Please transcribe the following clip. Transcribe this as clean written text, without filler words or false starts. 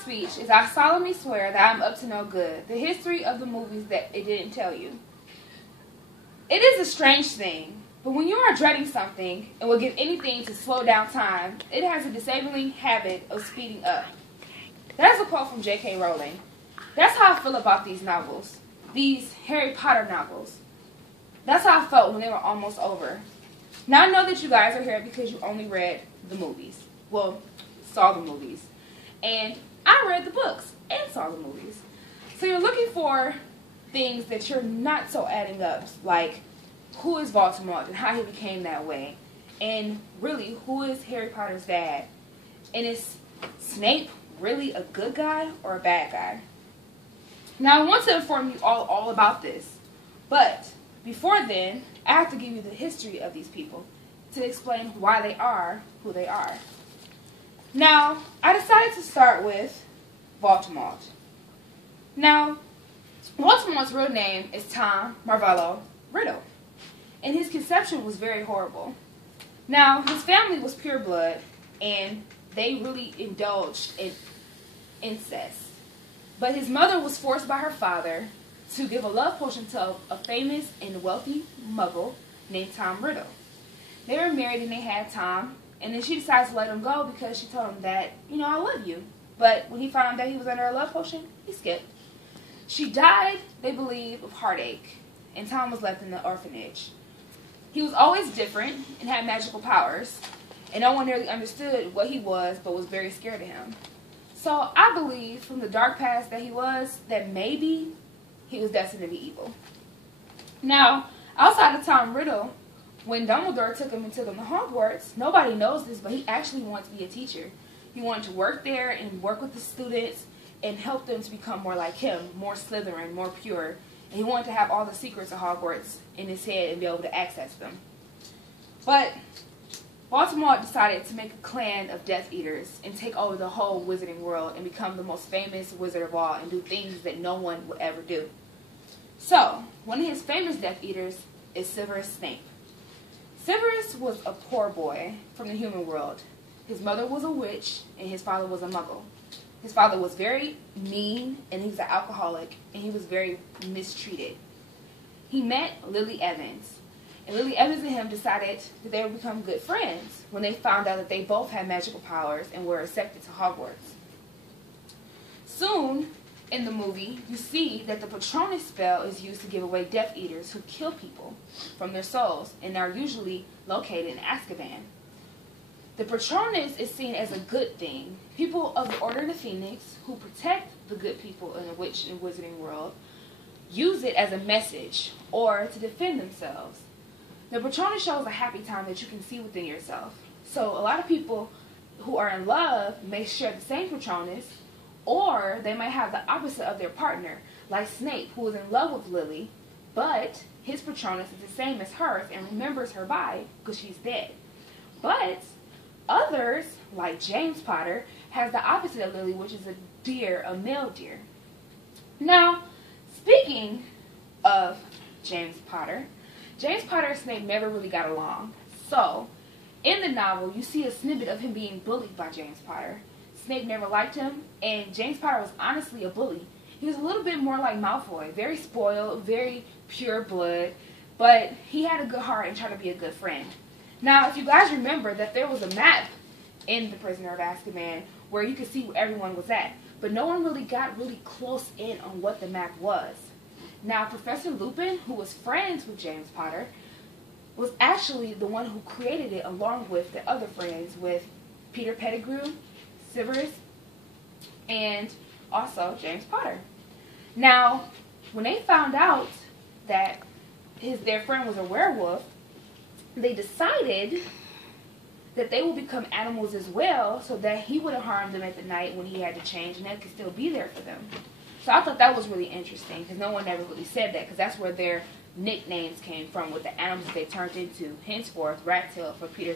speech is I solemnly swear that I'm up to no good. The history of the movies that it didn't tell you. It is a strange thing, but when you are dreading something and will give anything to slow down time, it has a disabling habit of speeding up. That is a quote from J.K. Rowling. That's how I feel about these novels. These Harry Potter novels. That's how I felt when they were almost over. Now I know that you guys are here because you only read the movies. Well, saw the movies. And I read the books and saw the movies. So you're looking for things that you're not so adding up, like who is Voldemort and how he became that way, and really who is Harry Potter's dad, and is Snape really a good guy or a bad guy? Now I want to inform you all about this, but before then I have to give you the history of these people to explain why they are who they are. Now I decided to start with Voldemort. Now Voldemort's real name is Tom Marvolo Riddle, and his conception was very horrible. Now, his family was pure blood, and they really indulged in incest. But his mother was forced by her father to give a love potion to a famous and wealthy muggle named Tom Riddle. They were married and they had Tom, and then she decided to let him go because she told him that, I love you. But when he found out that he was under a love potion, he skipped. She died, they believe, of heartache, and Tom was left in the orphanage. He was always different and had magical powers, and no one really understood what he was, but was very scared of him. So I believe from the dark past that he was, that maybe he was destined to be evil. Now, outside of Tom Riddle, when Dumbledore took him and took him to Hogwarts, nobody knows this, but he actually wanted to be a teacher. He wanted to work there and work with the students and help them to become more like him, more Slytherin, more pure. And he wanted to have all the secrets of Hogwarts in his head and be able to access them. But Voldemort decided to make a clan of Death Eaters and take over the whole wizarding world and become the most famous wizard of all and do things that no one would ever do. So, one of his famous Death Eaters is Severus Snape. Severus was a poor boy from the human world. His mother was a witch and his father was a muggle. His father was very mean, and he was an alcoholic, and he was very mistreated. He met Lily Evans, and Lily Evans and him decided that they would become good friends when they found out that they both had magical powers and were accepted to Hogwarts. Soon, in the movie, you see that the Patronus spell is used to give away Death Eaters who kill people from their souls and are usually located in Azkaban. The Patronus is seen as a good thing. People of the Order of the Phoenix, who protect the good people in the witch and wizarding world, use it as a message or to defend themselves. The Patronus shows a happy time that you can see within yourself. So a lot of people who are in love may share the same Patronus, or they might have the opposite of their partner, like Snape, who is in love with Lily, but his Patronus is the same as hers and remembers her by because she's dead. But others, like James Potter, has the opposite of Lily, which is a deer, a male deer. Now, speaking of James Potter and Snape never really got along. So, in the novel, you see a snippet of him being bullied by James Potter. Snape never liked him, and James Potter was honestly a bully. He was a little bit more like Malfoy, very spoiled, very pure blood, but he had a good heart and tried to be a good friend. Now, if you guys remember that there was a map in The Prisoner of Azkaban where you could see where everyone was at, but no one really got really close in on what the map was. Now, Professor Lupin, who was friends with James Potter, was actually the one who created it along with the other friends, with Peter Pettigrew, Severus, and also James Potter. Now, when they found out that their friend was a werewolf, they decided that they would become animals as well so that he wouldn't harm them at the night when he had to change and they could still be there for them. So I thought that was really interesting because no one ever really said that because that's where their nicknames came from with the animals that they turned into, henceforth Rat Tail for Peter